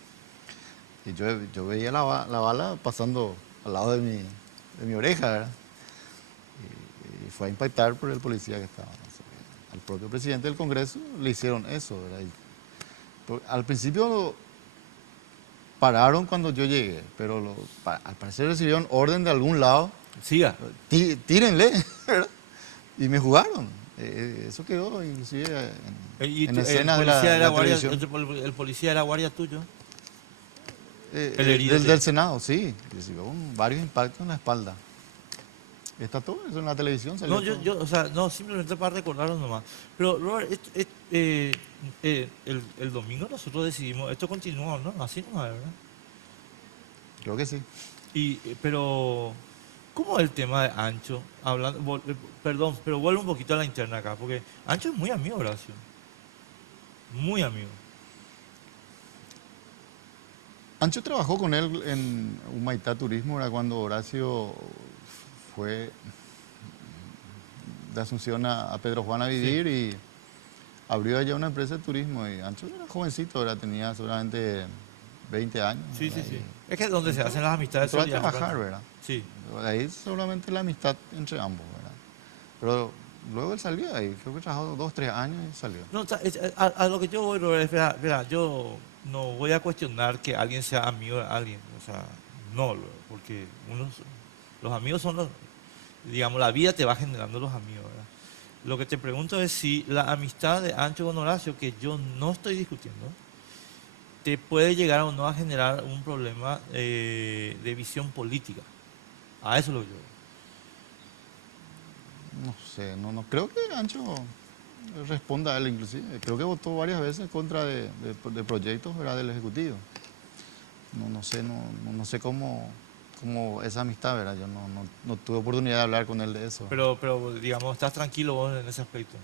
Y yo veía la bala pasando al lado de mi oreja, ¿verdad? Y fue a impactar por el policía que estaba. O sea, al propio presidente del Congreso le hicieron eso, ¿verdad? Al principio pararon cuando yo llegué, pero al parecer recibieron orden de algún lado, Siga. Tírenle, ¿verdad? Y me jugaron. Eso quedó inclusive en escenas de la televisión. El policía de la guardia tuyo. El herido, Del, sí. del Senado, sí. Recibió varios impactos en la espalda. Está todo eso en la televisión. Salió No, todo. o sea, no, simplemente para recordarlo nomás. Pero, Robert, el domingo nosotros decidimos, esto continúa, ¿no? Así nomás, ¿verdad? Creo que sí. Pero, ¿cómo es el tema de Ancho? Perdón, pero vuelvo un poquito a la interna acá, porque Ancho es muy amigo, Horacio. Muy amigo. Ancho trabajó con él en Humaitá Turismo, era cuando Horacio fue de Asunción a Pedro Juan a vivir, y abrió allá una empresa de turismo. Y Ancho era jovencito, tenía seguramente 20 años. Sí, sí, ¿verdad? sí. Es que donde se hacen las amistades. Entró a son trabajar, ya- ¿verdad? Sí. Ahí solamente la amistad entre ambos, ¿verdad? Pero luego él salió ahí, creo que trabajó 2, 3 años y salió. No, a lo que yo voy, Robert, espera, yo no voy a cuestionar que alguien sea amigo de alguien, o sea, no, porque los amigos son digamos, la vida te va generando los amigos, ¿verdad? Lo que te pregunto es si la amistad de Ancho con Horacio, que yo no estoy discutiendo, te puede llegar o no a generar un problema de visión política. A eso lo que yo. No sé, no creo que Ancho responda a él, inclusive. Creo que votó varias veces en contra de proyectos, ¿verdad?, del Ejecutivo. No sé cómo esa amistad, ¿verdad? Yo no tuve oportunidad de hablar con él de eso. Pero digamos, estás tranquilo vos en ese aspecto.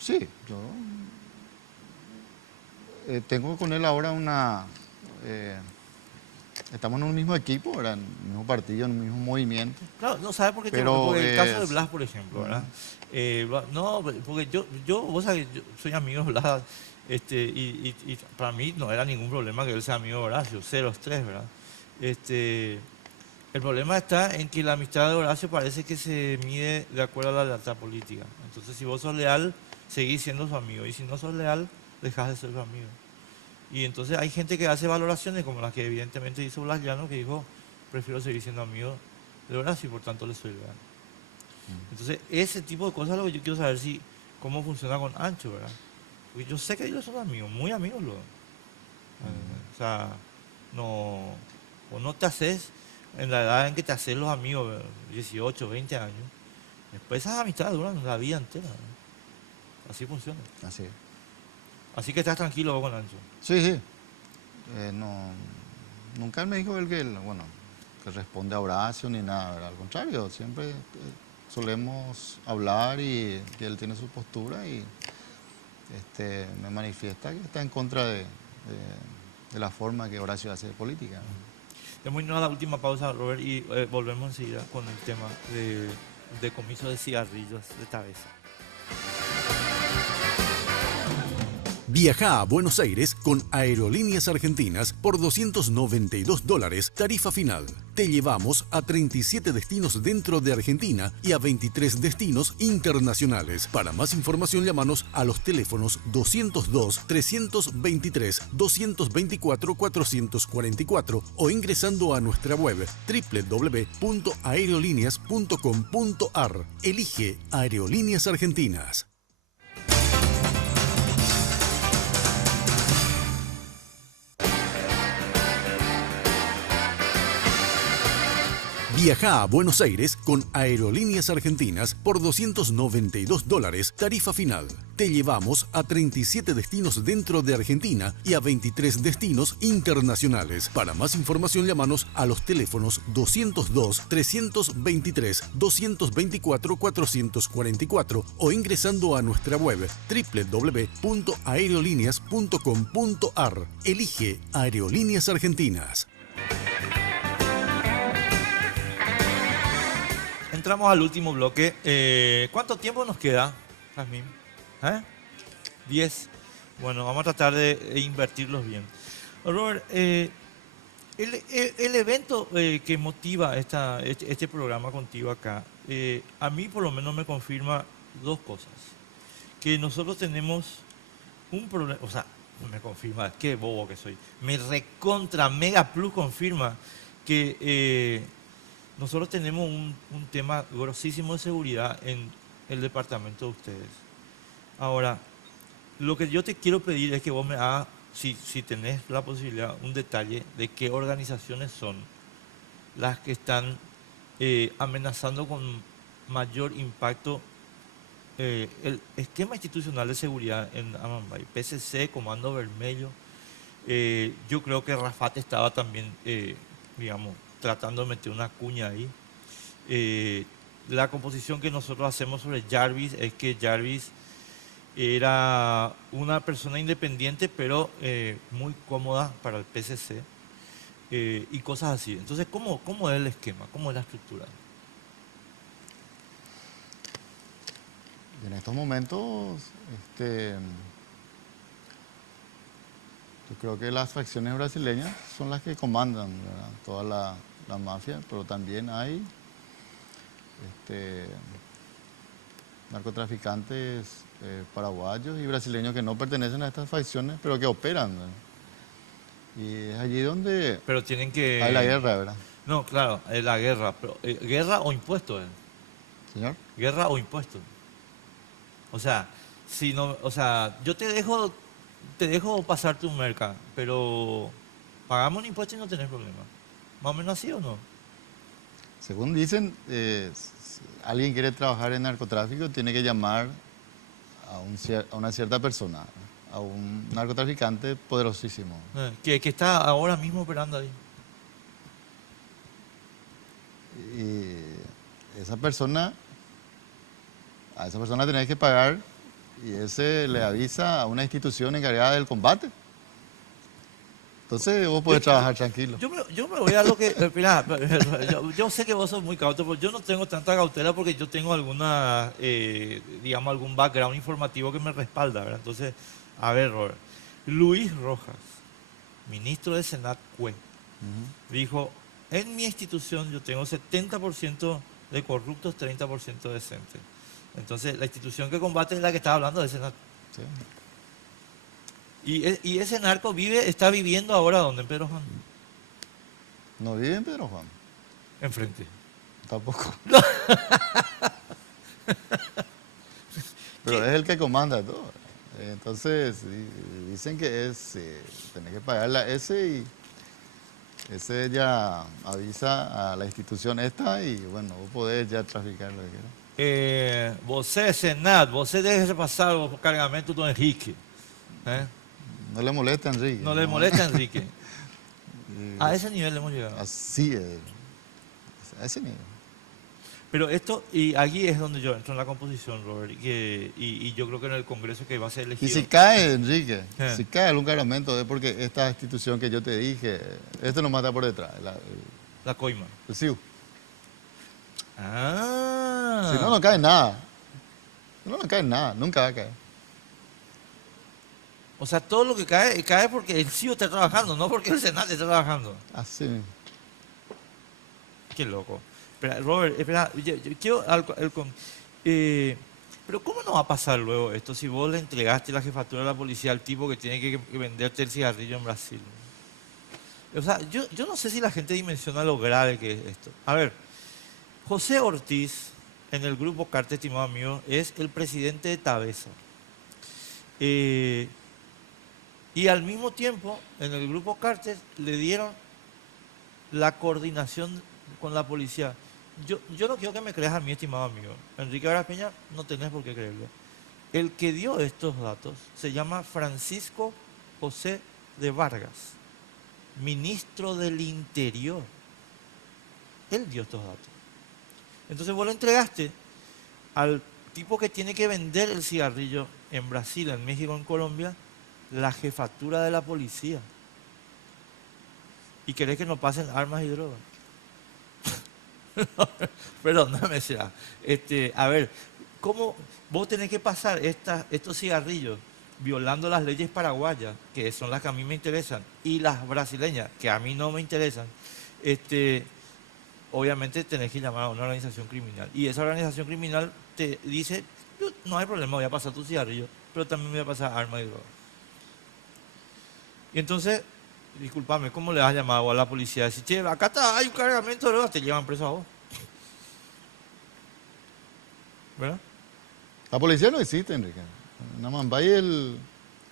Sí, yo tengo con él ahora estamos en un mismo equipo, ¿verdad? En un mismo partido, en un mismo movimiento. Claro, no sabes por qué Pero porque el caso de es- Blas, por ejemplo, ¿verdad? No, porque vos sabés, yo soy amigo de Blas, y para mí no era ningún problema que él sea amigo de Horacio, 0-3, ¿verdad? Este, el problema está en que la amistad de Horacio parece que se mide de acuerdo a la lealtad política. Entonces, si vos sos leal, seguís siendo su amigo, y si no sos leal, dejás de ser su amigo. Y entonces hay gente que hace valoraciones como las que evidentemente hizo Blas Llano, que dijo, prefiero seguir siendo amigo de Horacio y por tanto le soy leal. Entonces, ese tipo de cosas es lo que yo quiero saber si cómo funciona con Ancho, ¿verdad? Porque yo sé que ellos son amigos, muy amigos luego. O sea, no, o no te haces en la edad en que te haces los amigos, 18, 20 años. Después esas amistades duran la vida entera, ¿no? Así funciona. Así es. Así que estás tranquilo vos con Ancho. Sí, sí. No, nunca me dijo él que, bueno, que responde a Horacio ni nada, ¿verdad? Al contrario, siempre solemos hablar y él tiene su postura y me manifiesta que está en contra de la forma que Horacio hace de política. Hemos ido a la última pausa, Robert, y volvemos enseguida con el tema de decomiso de cigarrillos de cabeza. Viaja a Buenos Aires con Aerolíneas Argentinas por $292, tarifa final. Te llevamos a 37 destinos dentro de Argentina y a 23 destinos internacionales. Para más información, llámanos a los teléfonos 202-323-224-444 o ingresando a nuestra web www.aerolíneas.com.ar. Elige Aerolíneas Argentinas. Viaja a Buenos Aires con Aerolíneas Argentinas por $292, tarifa final. Te llevamos a 37 destinos dentro de Argentina y a 23 destinos internacionales. Para más información, llámanos a los teléfonos 202-323-224-444 o ingresando a nuestra web www.aerolíneas.com.ar. Elige Aerolíneas Argentinas. Entramos al último bloque. ¿Cuánto tiempo nos queda, Jazmín? 10. Bueno, vamos a tratar de invertirlos bien. Robert, el evento que motiva este programa contigo acá, a mí por lo menos me confirma dos cosas. Que nosotros tenemos un problema, o sea, me confirma, qué bobo que soy, me recontra mega plus confirma que nosotros tenemos un tema grosísimo de seguridad en el departamento de ustedes. Ahora, lo que yo te quiero pedir es que vos me hagas, si tenés la posibilidad, un detalle de qué organizaciones son las que están amenazando con mayor impacto el esquema institucional de seguridad en Amambay. PCC, Comando Vermelho. Yo creo que Rafat estaba también, digamos, tratando de meter una cuña ahí. La composición que nosotros hacemos sobre Jarvis es que Jarvis era una persona independiente, pero muy cómoda para el PCC y cosas así. Entonces, ¿cómo es el esquema? ¿Cómo es la estructura? En estos momentos, yo creo que las facciones brasileñas son las que comandan, ¿verdad? Toda la mafia, pero también hay narcotraficantes paraguayos y brasileños que no pertenecen a estas facciones, pero que operan, ¿verdad? Y es allí donde Pero tienen que... hay la guerra, ¿verdad? No, claro, es la guerra. Pero, ¿guerra o impuestos? Señor. ¿Guerra o impuestos? O sea, si no, o sea, yo te dejo pasar tu merca, pero pagamos un impuesto y no tenés problema. ¿Más o menos así o no? Según dicen, si alguien quiere trabajar en narcotráfico, tiene que llamar a una cierta persona, a un narcotraficante poderosísimo. Que está ahora mismo operando ahí. Y a esa persona tenés que pagar y ese le avisa a una institución encargada del combate. Entonces vos podés trabajar tranquilo. Yo me voy a lo que... Mira, yo sé que vos sos muy cauto, pero yo no tengo tanta cautela porque yo tengo alguna, digamos, algún background informativo que me respalda, ¿verdad? Entonces, a ver, Robert. Luis Rojas, ministro de Senat CUE, dijo, en mi institución yo tengo 70% de corruptos, 30% decentes. Entonces, la institución que combate es la que estaba hablando de Senat. Sí. Y ese narco está viviendo ahora ¿dónde? En Pedro Juan. No vive en Pedro Juan, Enfrente. tampoco. Pero ¿Qué? es el que comanda todo. Entonces, dicen que tenés que pagar la S y ese ya avisa a la institución esta y bueno, vos podés ya traficar lo que quieras. Você, Senat, você debe pasar o cargamento do Henrique. No le molesta a Enrique. No le molesta a Enrique. Y A ese nivel hemos llegado. así es. A ese nivel. Pero esto, y aquí es donde yo entro en la composición, Robert, y yo creo que en el Congreso que va a ser Y elegido. si cae, Enrique, Eh. si cae algún cargamento es porque esta institución que yo te dije, esto nos mata por detrás, La coima. el SIU. Ah. Si no, no cae nada. Si no, no cae nada, nunca va a caer. O sea, todo lo que cae, cae porque el CIO está trabajando, no porque el Senat está trabajando. Así mismo. Qué loco. Espera, Robert, espera, yo quiero pero ¿cómo no va a pasar luego esto si vos le entregaste la jefatura de la policía al tipo que tiene que venderte el cigarrillo en Brasil? O sea, yo no sé si la gente dimensiona lo grave que es esto. A ver, José Ortiz, en el grupo Carte, estimado amigo, es el presidente de Tabesa. Y al mismo tiempo, en el grupo Carter le dieron la coordinación con la policía. Yo no quiero que me creas a mí, estimado amigo. Enrique Varas Peña, no tenés por qué creerle. El que dio estos datos se llama Francisco José de Vargas, ministro del Interior. Él dio estos datos. Entonces vos le entregaste al tipo que tiene que vender el cigarrillo en Brasil, en México, en Colombia, la jefatura de la policía. ¿Y querés que no pasen armas y drogas? Perdóname, será. A ver, ¿cómo vos tenés que pasar estos cigarrillos violando las leyes paraguayas, que son las que a mí me interesan, y las brasileñas, que a mí no me interesan? Obviamente tenés que llamar a una organización criminal. Y esa organización criminal te dice, no hay problema, voy a pasar tu cigarrillo, pero también voy a pasar armas y drogas. Y entonces, discúlpame, ¿cómo le has llamado a la policía? Decir, che, acá hay un cargamento de drogas, te llevan preso a vos. ¿Verdad? La policía no existe, Enrique. Namambay, el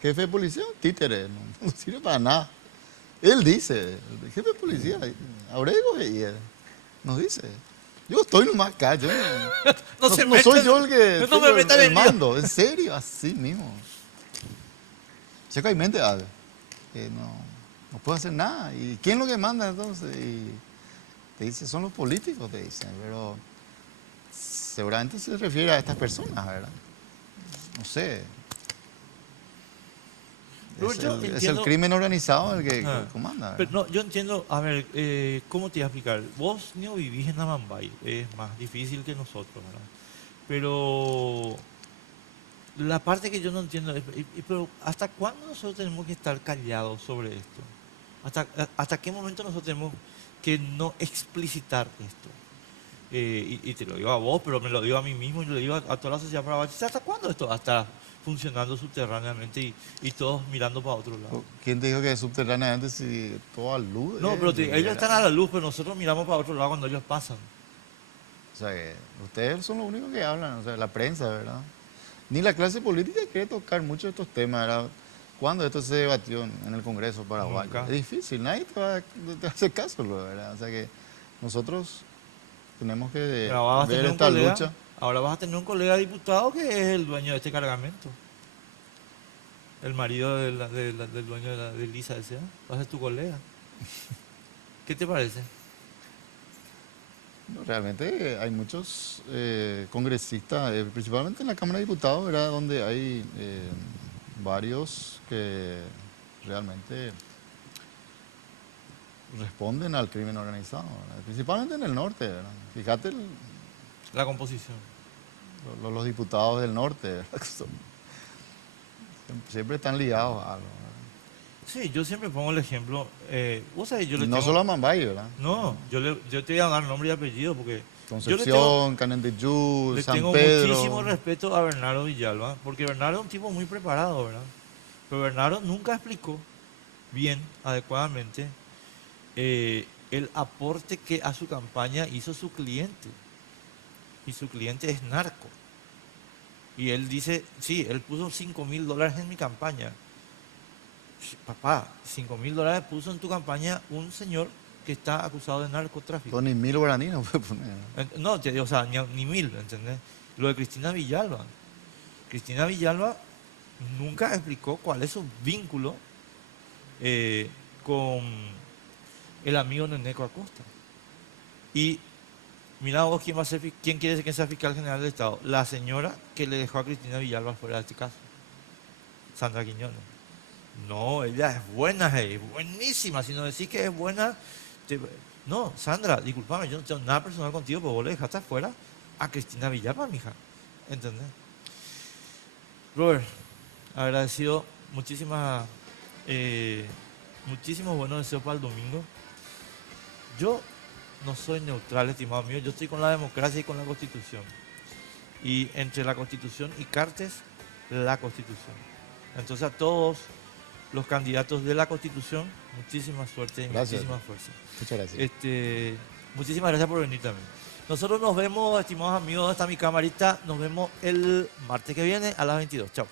jefe de policía, un títere, no sirve para nada. Él dice, el jefe de policía, Aurego, y él nos dice, yo estoy nomás acá, yo no soy yo el que no me metan el en lío. mando, en serio, así mismo. Checa y mente, no puedo hacer nada. ¿Y quién es lo que manda entonces? Y te dice, son los políticos, te dicen, pero seguramente se refiere a estas personas, ¿verdad? No sé. Es el crimen organizado el que comanda, ¿verdad? Pero no, yo entiendo, a ver, ¿cómo te voy a explicar? Vos no vivís en Amambay, es más difícil que nosotros, ¿verdad? Pero la parte que yo no entiendo es, pero ¿hasta cuándo nosotros tenemos que estar callados sobre esto? ¿Hasta qué momento nosotros tenemos que no explicitar esto? Y te lo digo a vos, pero me lo digo a mí mismo y lo digo a toda la sociedad paraguaya. ¿Hasta cuándo esto? Hasta funcionando subterráneamente y todos mirando para otro lado. ¿Quién te dijo que subterráneamente si todo a luz? No, pero ellos están a la luz, pero nosotros miramos para otro lado cuando ellos pasan. O sea, que ustedes son los únicos que hablan, o sea, la prensa, ¿verdad? Ni la clase política quiere tocar mucho de estos temas, ¿verdad? ¿Cuándo esto se debatió en el Congreso paraguayo? Nunca. Es difícil, nadie te va a hacer caso, ¿verdad? O sea que nosotros tenemos que ver esta lucha. Ahora vas a tener un colega diputado que es el dueño de este cargamento. El marido del dueño de Lisa S.A. Va a ser tu colega. ¿Qué te parece? No, realmente hay muchos congresistas, principalmente en la Cámara de Diputados, ¿verdad? Donde hay varios que realmente responden al crimen organizado, ¿verdad? Principalmente en el norte, ¿verdad? Fíjate La composición. los diputados del norte, ¿verdad? Siempre están ligados a algo, ¿verdad? Sí, yo siempre pongo el ejemplo. Vos sabés, yo le No tengo- solo a Mambay, ¿verdad? No, yo te voy a dar nombre y apellido porque yo le tengo, Concepción, Canendeyú, le San tengo Pedro. muchísimo respeto a Bernardo Villalba, porque Bernardo es un tipo muy preparado, ¿verdad? Pero Bernardo nunca explicó bien, adecuadamente, el aporte que a su campaña hizo su cliente. Y su cliente es narco. Y él dice, sí, él puso $5.000 en mi campaña. Papá, $5.000 puso en tu campaña un señor que está acusado de narcotráfico. Ni 1000 guaraní no puede poner. No, o sea, ni 1.000, ¿entendés? Lo de Cristina Villalba. Cristina Villalba nunca explicó cuál es su vínculo con el amigo Neneco Acosta. Y mira vos quién quiere que sea fiscal general del Estado. La señora que le dejó a Cristina Villalba fuera de este caso. Sandra Quiñones. No, ella es buena, es buenísima. Si no decís que es buena, no, Sandra, discúlpame, yo no tengo nada personal contigo, pero vos le dejaste afuera a Cristina Villalba, mija. ¿Entendés? Robert, agradecido, muchísimos buenos deseos para el domingo. Yo no soy neutral, estimado mío, yo estoy con la democracia y con la Constitución. Y entre la Constitución y Cartes, la Constitución. Entonces a todos los candidatos de la Constitución, muchísima suerte y Gracias. muchísima fuerza. Muchas gracias. Muchísimas gracias por venir también. Nosotros nos vemos, estimados amigos, ¿dónde está mi camarita? Nos vemos el martes que viene a las 22. Chao.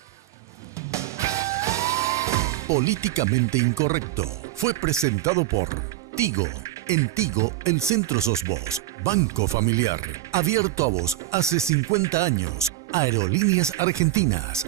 Políticamente Incorrecto fue presentado por Tigo. En Tigo, en Centro Sos Vos, Banco Familiar, abierto a vos hace 50 años. Aerolíneas Argentinas,